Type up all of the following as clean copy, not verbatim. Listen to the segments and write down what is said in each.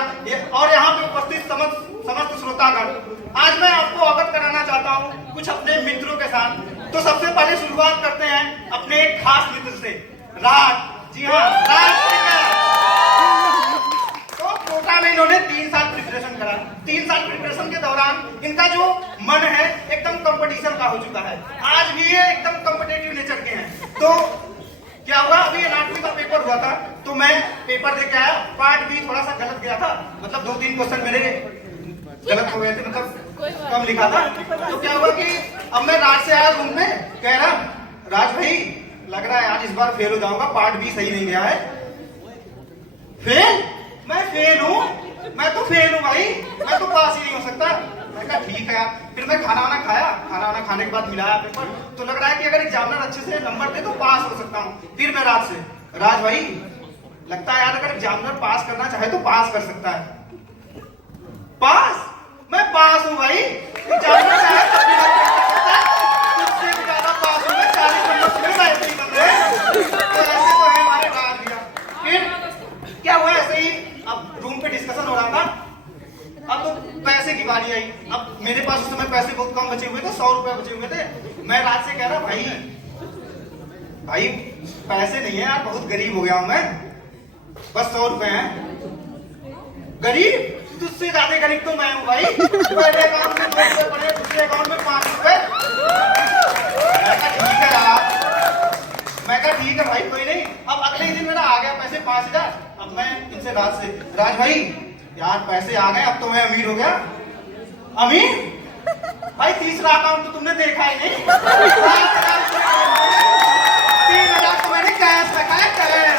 और यहाँ पे उपस्थित समस्त श्रोतागण, आज मैं आपको अवगत कराना चाहता हूँ कुछ अपने मित्रों के साथ। तो सबसे पहले शुरुआत करते हैं अपने एक खास मित्र से, राज। जी हाँ, राज तो कोटा में इन्होंने 3 साल प्रिपरेशन करा। 3 साल प्रिपरेशन के दौरान इनका जो मन है एकदम कंपटीशन का हो चुका है। आज भी ये एकदम कॉम्पिटिटिव नेचर के हैं। तो क्या हुआ, अभी एनाटॉमी का पेपर हुआ था, तो मैं पेपर देके आया। पार्ट बी थोड़ा सा गलत गया था, मतलब 2-3 क्वेश्चन मेरे गलत हो गए थे, मतलब कम लिखा था। तो क्या हुआ कि अब मैं राज से आया रूम में, कह रहा राज भाई लग रहा है आज इस बार फेल हो जाऊंगा, पार्ट बी सही नहीं गया है। फेल? मैं फेल हूँ? मैं तो फेल हूँ भाई, मैं तो पास ही नहीं हो सकता। मैं कहा ठीक है यार। फिर मैं खाना वाना खाया, खाना वाना खाने के बाद मिलाया पेपर, तो लग रहा है कि अगर एग्जामिनर अच्छे से नंबर दे तो पास हो सकता हूँ। फिर मैं राज से, राज भाई लगता है यार अगर एग्जामिनर पास करना चाहे तो पास कर सकता है। पास? मैं पास हूँ भाई, एग्जामिनर चाहे तो उससे भी ज्यादा पास हूँ मैं, 40 नंबर से मैं ऐसे ही बन रहे हैं। तो ऐसे तो है हमारे राज भैया। फिर क्या हुआ, ऐसे ही अब रूम पे डिस्कशन हो रहा था। अब तो पैसे की बारी आई। अब मेरे पास उस समय पैसे बहुत कम बचे हुए थे, 100 रुपए बचे हुए थे। मैं राज से कह रहा भाई पैसे नहीं है यार, बहुत गरीब हो गया हूं मैं, बस 100 रुपए हैं। गरीब? तुझसे ज्यादा गरीब तो मैं हूं भाई। पहले अकाउंट में 2 रुपए पड़े, दूसरे अकाउंट में 5 रुपए। मैं कहा ठीक है यार, मैं कहा ठीक है भाई कोई नहीं। अब अगले ही दिन मेरा आ गया पैसे 5000। अब मैं इनसे राज से, राज भाई यार पैसे आ गए, अब तो मैं अमीर हो गया। अमीर? भाई तीसरा अकाउंट तो तुमने देखा ही नहीं। 3000 तो मैंने कैश रखा है, कैश।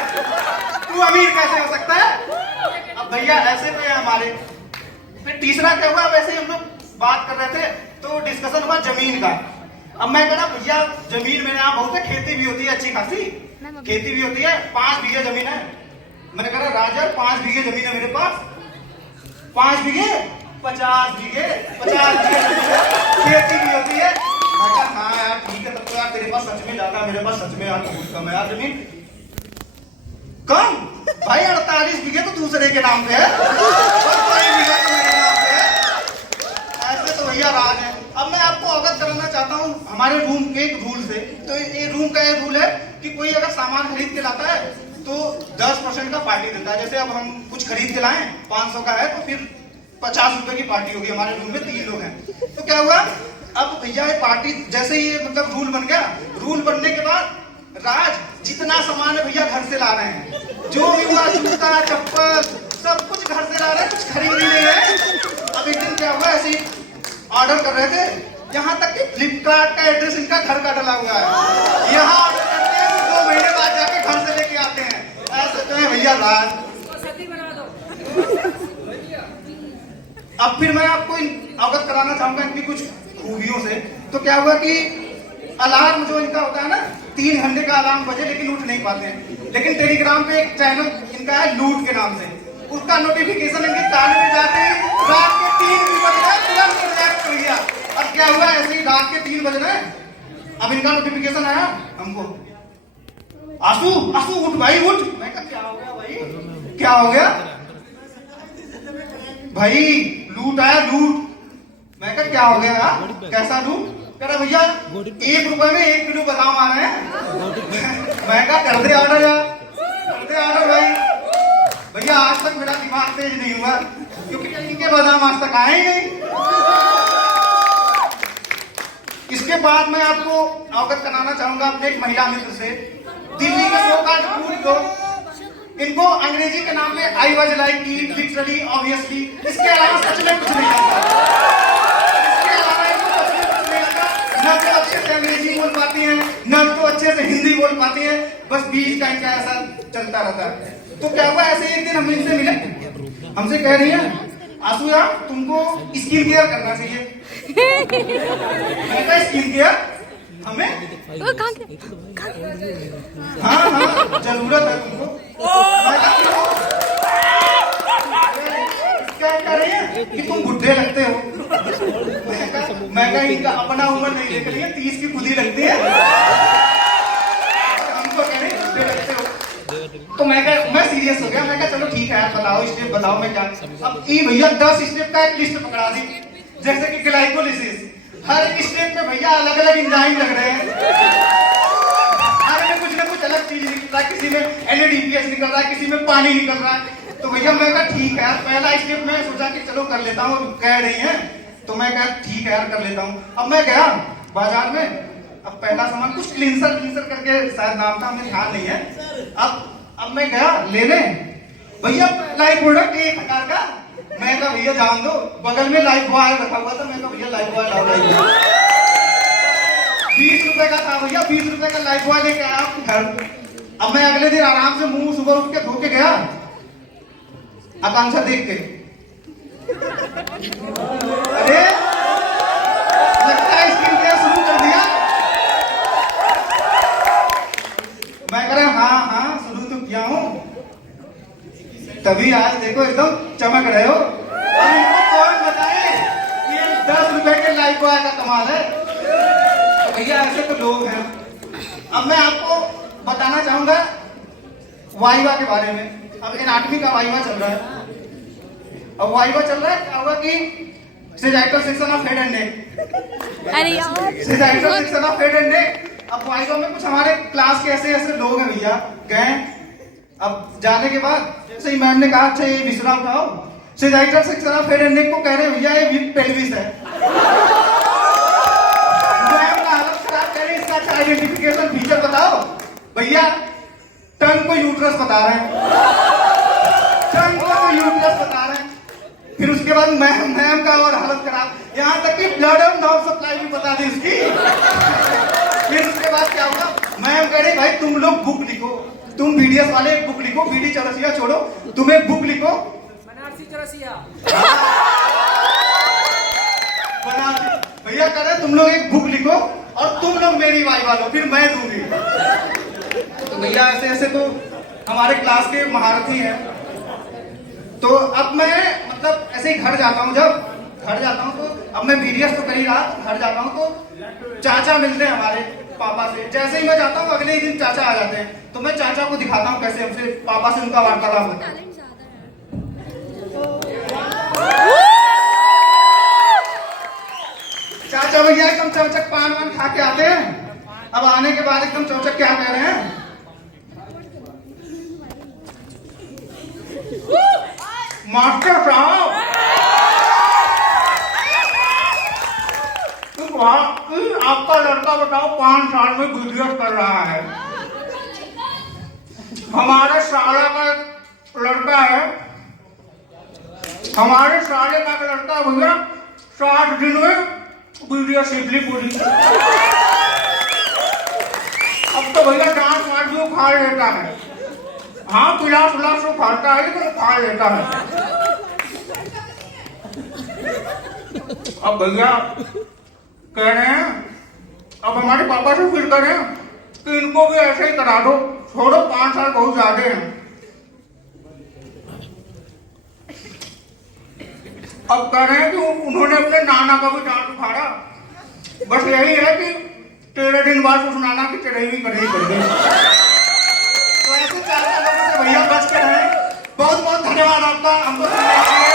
तू अमीर कैसे हो सकता है? अब भैया ऐसे तो है हमारे। फिर तीसरा क्या हुआ, वैसे ही हम लोग बात कर रहे थे तो डिस्कशन हुआ जमीन का। अब मैं कह रहा भैया जमीन मेरे यहाँ बहुत है, खेती भी होती है अच्छी खासी, खेती भी होती है, 5 बीघे जमीन है। मैंने कहा राजा 5 बीघे जमीन है मेरे पास। 5 बीघे? 50 बीघे, 50 बीघे खेती भी होती है। मैं कहा हाँ यार ठीक है, तब तो यार तेरे पास सच में ज्यादा, मेरे पास सच में यार बहुत कम है यार जमीन। कम? भाई 48 बीघे तो दूसरे के नाम पे है, और 5 बीघे तो मेरे नाम पे है। ऐसे तो भैया राज है। अब मैं आपको अवगत कराना चाहता हूँ हमारे रूम के एक रूल से। तो ये रूम का ये रूल है कि कोई अगर सामान खरीद के लाता है तो 10% का पार्टी देता है। जैसे अब हम कुछ खरीद के लाए, 500 का है तो फिर 50 रुपए की पार्टी होगी। हमारे रूम में 3 लोग हैं। तो क्या हुआ, अब भैया ये पार्टी जैसे ये मतलब रूल बन गया। रूल बनने के बाद राज जितना सामान है भैया घर से ला रहे हैं, जो भी हुआ जूता चप्पल सब कुछ घर से ला रहे हैं, कुछ खरीद ही नहीं है। अब एक दिन क्या हुआ, ऐसे ऑर्डर कर रहे थे, यहाँ तक कि फ्लिपकार्ट का एड्रेस इनका घर का डला हुआ है। यहाँ ऑर्डर करते हैं तो 2 महीने बाद जाके घर से लेके आते हैं। ऐसे तो है भैया राज। अब फिर मैं आपको अवगत कराना चाहूंगा इनकी कुछ खूबियों से। तो क्या हुआ कि अलार्म जो इनका होता है ना, 3 घंटे का अलार्म बजे लेकिन उठ नहीं पाते हैं। लेकिन टेलीग्राम पे एक चैनल इनका है लूट के नाम से, उसका नोटिफिकेशन इनके कान में जाते ही रात के 3 बज रहे तुरंत रिजैक्ट कर दिया। अब क्या हुआ, ऐसे ही रात के 3 बज रहे, अब इनका नोटिफिकेशन आया हमको, आंसू आंसू उठ भाई उठ। मैं कहा क्या हो गया भाई, क्या हो गया भाई? लूट आया लूट। मैं कहा क्या हो गया यार, कैसा लूट? कह रहा भैया 1 रुपए में 1 किलो बादाम आ रहे हैं। मैं कहा कर दे ऑर्डर यार, कर दे ऑर्डर भाई। भैया आज तक मेरा दिमाग तेज नहीं हुआ क्योंकि इनके बादाम आज तक आए ही नहीं। इसके बाद मैं आपको अवगत कराना चाहूंगा अपने एक महिला मित्र से। दिल्ली के लोग इनको अंग्रेजी के नाम पे आई वाज लाइक की, लिटरली, ऑब्वियसली, इसके अलावा सच में कुछ नहीं आता। इसके अलावा इनको सच में कुछ नहीं आता। न तो अच्छे से अंग्रेजी बोल पाती हैं, न तो अच्छे से हिंदी बोल पाती हैं, बस बीच का इनका ऐसा चलता रहता है। तो क्या हुआ, ऐसे एक दिन हम इनसे मिले, हमसे कह रही है आंसू यार तुमको स्किन केयर करना चाहिए। मैंने कहा स्किन केयर हमें? हाँ हाँ जरूरत है तुमको। क्या कह रही है कि तुम बुढ़े लगते हो। मैं कहा इनका अपना उम्र नहीं देख रही है, 30 की खुद ही लगती है, हमको कह रही बुढ़े लगते हो। तो मैं सीरियस सीरियस हो गया। मैं कहा चलो ठीक है यार, बताओ स्टेप बताओ मैं क्या। अब ई भैया 10 स्टेप का एक लिस्ट पकड़ा दी, जैसे कि ग्लाइकोलिसिस। हर एक स्टेप में भैया अलग अलग एंजाइम लग रहे हैं, हर में कुछ ना कुछ अलग चीज निकल रहा है, किसी में NADPH निकल रहा है, किसी में पानी निकल रहा है। तो भैया मैं कहा ठीक है यार, पहला स्टेप मैं सोचा कि चलो कर लेता हूँ, कह रही है तो मैं कहा ठीक है यार कर लेता हूँ। अब मैं गया बाजार में, अब पहला सामान कुछ क्लींसर करके शायद नाम था, हमें ध्यान नहीं है। अब मैं गया लेने, भैया लाइफ प्रोडक्ट 1000 का। मैं कहा भैया जान दो, बगल में लाइफ बॉय रखा हुआ था। मैं कहा भैया लाइफ बॉय लाओ, लाइफ बॉय 20 रुपए का था भैया, 20 रुपए का लाइफ बॉय लेके आया घर। अब मैं अगले दिन आराम से मुंह सुबह उठ के धो के गया, आकांक्षा देख के, अरे लगता है स्किन केयर शुरू कर दिया। मैं कह रहा हाँ शुरू तो किया हूं, तभी आज देखो एकदम चमक रहे हो। और इनको कौन बताए ये 10 रुपए के लाइफ बॉय का कमाल है। तो भैया ऐसे तो लोग हैं। अब मैं आपको बताना चाहूंगा वाइवा के बारे में। अब एनाटॉमी का वाइवा चल रहा है। अब वाइवा चल रहा है, क्या होगा कि sagittal section of head and neck, अरे यार sagittal section of head and neck. अब वाइवा में कुछ हमारे क्लास के ऐसे लोग हैं भैया, गए। अब जाने के बाद जैसे ही मैम ने कहा अच्छा ये विश्राम उठाओ, sagittal section of head and neck को कह रहे हैं भैया ये वीक पेल्विस है। मैम का हालत खराब, कह रही इसका अच्छा आइडेंटिफिकेशन फीचर बताओ। भैया टंग को यूट्रस बता रहे हैं, टंग को यूट्रस बता रहे हैं। फिर उसके बाद मैम का और हालत खराब, यहाँ तक कि ब्लड एंड नर्व सप्लाई भी बता दी उसकी। फिर उसके बाद क्या हुआ, मैम कह रही भाई तुम लोग बुक लिखो, तुम BDS वाले एक बुक लिखो, BD चौरसिया छोड़ो, तुम एक बुक लिखो, बनारसी चौरसिया। बनारसी। भैया कह रहे तुम लोग एक बुक लिखो और तुम लोग मेरी वाइवा लो, फिर मैं दूंगी। तो भैया ऐसे ऐसे तो हमारे क्लास के महारथी हैं। तो अब मैं मतलब ऐसे ही घर जाता हूँ, जब घर जाता हूँ तो अब मैं BDS तो कर ही रहा, घर जाता हूँ तो चाचा मिलते हैं हमारे पापा से। जैसे ही मैं जाता हूँ अगले ही दिन चाचा आ जाते हैं, तो मैं चाचा को दिखाता हूँ कैसे हमसे पापा से उनका वार्तालाप होता है। चाचा भैया एकदम चौचक पान वान खा के आते हैं। अब आने के बाद एकदम चौचक क्या कह रहे हैं, मास्टर साहब आपका लड़का बताओ 5 साल में BDS कर रहा है। हमारे साले का लड़का है, हमारे साले का लड़का भैया 60 दिन में BDS सीख ली पूरी। अब तो भैया डांट मार भी उखाड़ लेता है, हाँ पिलास उलास उखाड़ता है लेकिन उखाड़ लेता है। अब भैया कह रहे हैं, अब हमारे पापा से फिर कह रहे हैं कि इनको भी ऐसे ही करा दो, छोड़ो 5 साल बहुत ज्यादा हैं। अब कह रहे हैं कि उन्होंने अपने नाना का भी डांट उखाड़ा, बस यही है कि 13 दिन बाद उस नाना की चढ़ाई करनी पड़ेगी। तो ऐसे 4 लोगों से भैया बच के रहें। बहुत बहुत धन्यवाद आपका हमको सुनने के लिए।